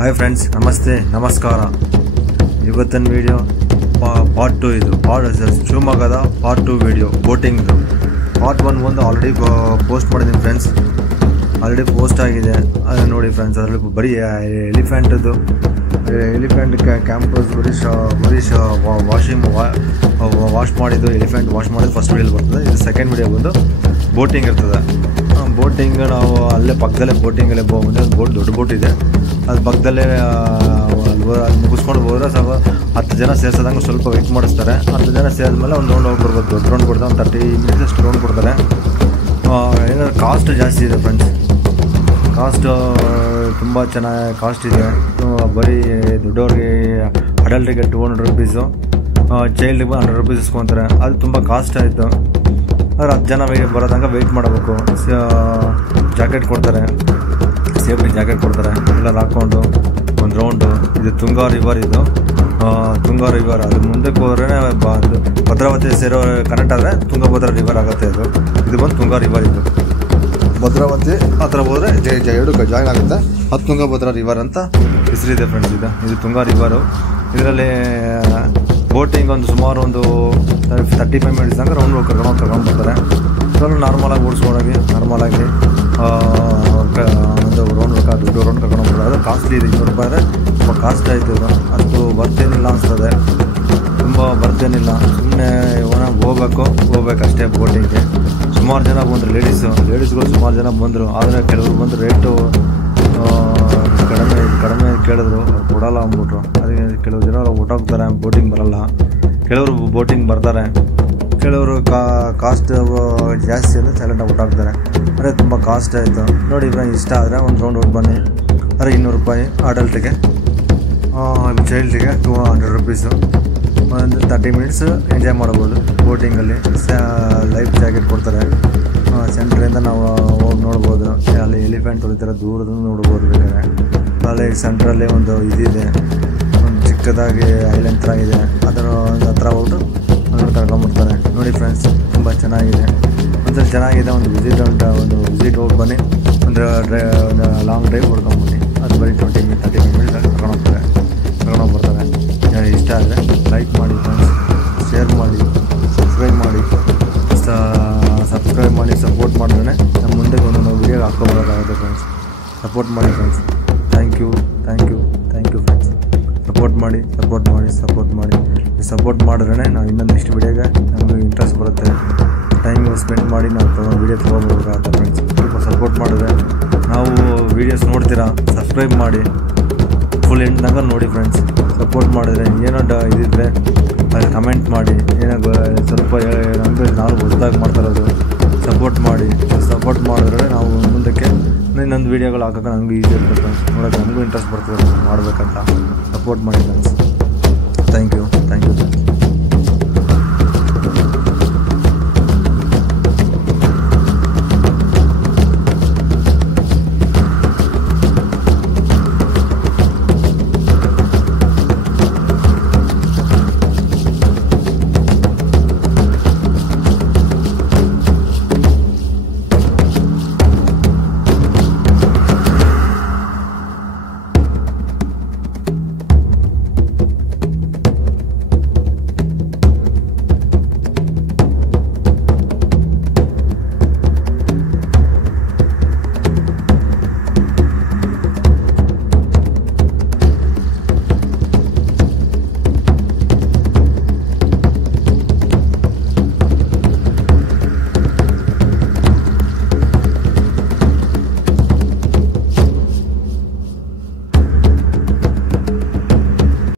Hi friends, ನಮಸ್ತೆ, ನಮಸ್ಕಾರ. ಇವತ್ತಿನ ವಿಡಿಯೋ ಪಾರ್ಟ್ 2 ಇದು. ಶಿವಮೊಗ್ಗದ ಪಾರ್ಟ್ 2 ವಿಡಿಯೋ ಬೋಟಿಂಗ್ದು. ಪಾರ್ಟ್ 1 ಒಂದು ಆಲ್ರೆಡಿ ಪೋಸ್ಟ್ ಮಾಡಿದ್ದೀನಿ ಫ್ರೆಂಡ್ಸ್. ಆಲ್ರೆಡಿ ಪೋಸ್ಟ್ ಆಗಿದೆ, ಅದು ನೋಡಿ ಫ್ರೆಂಡ್ಸ್. ಅದರಲ್ಲಿ ಬರೀ ಎಲಿಫೆಂಟ್ ಕ್ಯಾಂಪಸ್ ಬರೀ ವಾಶ್ ಮಾಡಿದ್ದು, ಎಲಿಫೆಂಟ್ ವಾಶ್ ಮಾಡಿದ್ದು ಫಸ್ಟ್ ವಿಡಿಯೋಲಿ ಬರ್ತದೆ. ಇದು ಸೆಕೆಂಡ್ ವಿಡಿಯೋ ಬಂದು ಬೋಟಿಂಗ್ ಇರ್ತದೆ. ಬೋಟಿಂಗ್ ನಾವು ಅಲ್ಲೇ ಪಕ್ಕದಲ್ಲೇ ಬೋಟಿಂಗಲ್ಲೇ ಮುಂದೆ ಒಂದು ಬೋಟ್, ದೊಡ್ಡ ಬೋಟ್ ಇದೆ, ಅದು ಪಕ್ಕದಲ್ಲೇ ಅದು ಮುಗಿಸ್ಕೊಂಡು ಹೋದ್ರೆ ಸ್ವಲ್ಪ 10 ಜನ ಸೇರಿಸೋದಂಗೆ ಸ್ವಲ್ಪ ವೆಯ್ಟ್ ಮಾಡಿಸ್ತಾರೆ. 10 ಜನ ಸೇರಿದ್ಮೇಲೆ ಒಂದು ರೌಂಡ್ ಹೋಗಿ ಬರ್ಬೋದು. ದೊಡ್ಡ ರೌಂಡ್ ಕೊಡ್ತಾರೆ, ಒಂದು 30 ಮಿನಿಟ್ಸ್ ಅಷ್ಟು ರೌಂಡ್ ಕೊಡ್ತಾರೆ. ಏನಾದ್ರು ಕಾಸ್ಟ್ ಜಾಸ್ತಿ ಇದೆ ಫ್ರೆಂಡ್ಸ್. ಕಾಸ್ಟು ತುಂಬ ಚೆನ್ನಾಗಿ ಕಾಸ್ಟ್ ಇದೆ. ಬರೀ ದೊಡ್ಡವ್ರಿಗೆ ಅಡಲ್ಟಿಗೆ 200 ರುಪೀಸು, ಚೈಲ್ಡಿಗೆ 100 ರುಪೀಸ್ ಇಸ್ಕೊತಾರೆ. ಅದು ತುಂಬ ಕಾಸ್ಟ್ ಆಯಿತು. ಆದರೆ 10 ಜನ ಬರೋದಂಗೆ ವೆಯ್ಟ್ ಮಾಡಬೇಕು. ಜಾಕೆಟ್ ಕೊಡ್ತಾರೆ, ಸೇಫ್ಟಿ ಜಾಕೆಟ್ ಕೊಡ್ತಾರೆ. ಎಲ್ಲ ಹಾಕ್ಕೊಂಡು ಒಂದು ರೌಂಡು. ಇದು ತುಂಗಾ ರಿವರ್, ಇದು ತುಂಗಾ ರಿವರ್. ಅದು ಮುಂದಕ್ಕೆ ಹೋದ್ರೆ ಭದ್ರಾವತಿ ಸೇರೋ ಕನೆಕ್ಟ್ ಆದರೆ ತುಂಗಭದ್ರಾ ರಿವರ್ ಆಗುತ್ತೆ. ಇದು ಬಂದು ತುಂಗಾ ರಿವರ್. ಇದು ಭದ್ರಾವತಿ ಹತ್ರ ಹೋದರೆ ಎರಡು ಜಾಯಿನ್ ಆಗುತ್ತೆ. ಅದು ತುಂಗಭದ್ರಾ ರಿವರ್ ಅಂತ ಹೆಸರಿದೆ ಫ್ರೆಂಡ್ಸ್. ಇದು ತುಂಗಾ ರಿವರು. ಇದರಲ್ಲಿ ಬೋಟಿಂಗ್ ಒಂದು ಸುಮಾರು ಒಂದು 35 ಮಿನಿಟ್ಸ್ ತನಕ ರೌಂಡ್ ಕರ್ಕೊಂಡು ಬರ್ತಾರೆ. ಸ್ವಲ್ಪ ನಾರ್ಮಲಾಗಿ ಓಡಿಸ್ಕೊಂಡೋಗಿ ನಾರ್ಮಲಾಗಿ ಒಂದು ರೌಂಡ್ ದೊಡ್ಡ ರೌಂಡ್ ಕರ್ಕೊಂಡು ಬರ್ತಾರೆ. ಅದು ಕಾಸ್ಟ್ಲಿ ಇದೆ. 200 ರೂಪಾಯಿ ಆದರೆ ತುಂಬ ಕಾಸ್ಟ್ ಆಯಿತು. ಇದು ಅಷ್ಟು ಬರ್ತೇನಿಲ್ಲ ಅನಿಸ್ತದೆ, ತುಂಬ ಬರ್ತೇನಿಲ್ಲ. ಸುಮ್ಮನೆ ಹೋಗ್ಬೇಕಷ್ಟೇ ಬೋಟಿಂಗ್ಗೆ. ಸುಮಾರು ಜನ ಬಂದರು, ಲೇಡೀಸ್ಗಳು ಸುಮಾರು ಜನ ಬಂದರು. ಆದರೆ ಕೆಲವರು ಬಂದು ರೇಟು ಕಡಿಮೆ ಕೇಳಿದ್ರು, ಕೊಡಲ್ಲ ಅಂದ್ಬಿಟ್ರು. ಅದಕ್ಕೆ ಕೆಲವು ಜನ ಹೊಟ್ಟೋಗ್ತಾರೆ, ಬೋಟಿಂಗ್ ಬರಲ್ಲ. ಕೆಲವರು ಬೋಟಿಂಗ್ ಬರ್ತಾರೆ, ಕೆಲವರು ಕಾಸ್ಟ್ ಜಾಸ್ತಿ ಅಂದರೆ ಸೈಲೆಂಟಾಗಿ ಹೊಟ್ಟೋಗ್ತಾರೆ. ಅಂದರೆ ತುಂಬ ಕಾಸ್ಟ್ ಆಯಿತು. ನೋಡಿ ಫ್ರೆಂಡ್, ಇಷ್ಟ ಆದರೆ ಒಂದು ರೌಂಡ್ ಹೊಟ್ಟು ಬನ್ನಿ. ಅಂದರೆ 200 ರೂಪಾಯಿ ಅಡಲ್ಟಿಗೆ, ಚೈಲ್ಡಿಗೆ 200 ರುಪೀಸು. ಒಂದು 30 ಮಿನಿಟ್ಸ್ ಎಂಜಾಯ್ ಮಾಡ್ಬೋದು ಬೋಟಿಂಗಲ್ಲಿ. ಲೈಫ್ ಜಾಕೆಟ್ ಕೊಡ್ತಾರೆ. ಸೆಂಟ್ರಿಂದ ನಾವು ಹೋಗಿ ನೋಡ್ಬೋದು. ಅಲ್ಲಿ ಎಲಿಫೆಂಟ್ ಹೊಡಿತಾರೆ, ದೂರದಿಂದ ನೋಡ್ಬೋದು. ಬೇಕಾದ್ರೆ ಅಲ್ಲಿ ಸೆಂಟ್ರಲ್ಲಿ ಒಂದು ಇದಿದೆ, ಒಂದು ಚಿಕ್ಕದಾಗಿ ಐಲ್ಯಾಂಡ್ ಥರ ಇದೆ. ಅದರ ಹತ್ರ ಹೋಗ್ಬಿಟ್ಟು ಕರ್ಕೊಂಡ್ಬಿಡ್ತಾರೆ. ನೋಡಿ ಫ್ರೆಂಡ್ಸ್, ತುಂಬ ಚೆನ್ನಾಗಿದೆ. ಒಂದ್ಸಲ ಚೆನ್ನಾಗಿದೆ. ಒಂದು ವಿಸಿಟ್ ಹೋಗಿ ಬನ್ನಿ. ಒಂದು ಲಾಂಗ್ ಡ್ರೈವ್ ಹೊಡ್ಕೊಂಡ್ಬನ್ನಿ. ಅದು ಬರೀ 30 ಮಿನಿಟ್ಸ್ ಕರ್ಕೊಂಡೋಗ್ಬರ್ತಾರೆ. ಇಷ್ಟ ಆದರೆ ಲೈಕ್ ಮಾಡಿ ಫ್ರೆಂಡ್ಸ್, ಶೇರ್ ಮಾಡಿ, ಸಬ್ಸ್ಕ್ರೈಬ್ ಮಾಡಿ. ಸಪೋರ್ಟ್ ಮಾಡಿದ್ರೆ ನಮ್ಮ ಮುಂದೆ ಒಂದೊಂದು ವೀಡಿಯೋ ಹಾಕ್ಕೊಬೋದಾಗುತ್ತೆ ಫ್ರೆಂಡ್ಸ್. ಸಪೋರ್ಟ್ ಮಾಡಿ friends. Thank you friends. Support ಮಾಡಿ. ಸಪೋರ್ಟ್ ಮಾಡಿದ್ರೆ ನಾವು ಇನ್ನೊಂದು ನೆಕ್ಸ್ಟ್ ವೀಡಿಯೋಗೆ ನಮಗೆ ಇಂಟ್ರೆಸ್ಟ್ ಬರುತ್ತೆ. ಟೈಮ್ ಸ್ಪೆಂಡ್ ಮಾಡಿ ನಾವು ವೀಡಿಯೋ ತೊಗೊಬೇಕಾಗುತ್ತೆ ಫ್ರೆಂಡ್ಸ್. ಸ್ವಲ್ಪ ಸಪೋರ್ಟ್ ಮಾಡಿದ್ರೆ ನಾವು ವೀಡಿಯೋಸ್ ನೋಡ್ತೀರಾ. ಸಬ್ಸ್ಕ್ರೈಬ್ ಮಾಡಿ, ಫುಲ್ ಎಂಡ್ನಾಗ ನೋಡಿ ಫ್ರೆಂಡ್ಸ್. ಸಪೋರ್ಟ್ ಮಾಡಿದ್ರೆ ಏನೋ ಇದಿದ್ರೆ ಅಲ್ಲಿ ಕಮೆಂಟ್ ಮಾಡಿ. ಏನೋ ಸ್ವಲ್ಪ ನಮಗೆ ನಾವು ಹೊಸದಾಗಿ ಮಾಡ್ತಾಯಿರೋದು. ಸಪೋರ್ಟ್ ಮಾಡಿದ್ರೆ ನಾವು ಮುಂದಕ್ಕೆ ಇನ್ನೊಂದು ವೀಡಿಯೋಗಳು ಹಾಕೋಕೆ ನಮಗೂ ಈಸಿ ಇರುತ್ತೆ ಫ್ರೆಂಡ್ಸ್. ನೋಡೋಕ್ಕೆ ನಮಗೂ ಇಂಟ್ರೆಸ್ಟ್ ಬರ್ತದೆ ಮಾಡಬೇಕಂತ. ಸಪೋರ್ಟ್ ಮಾಡಿ ಫ್ರೆಂಡ್ಸ್.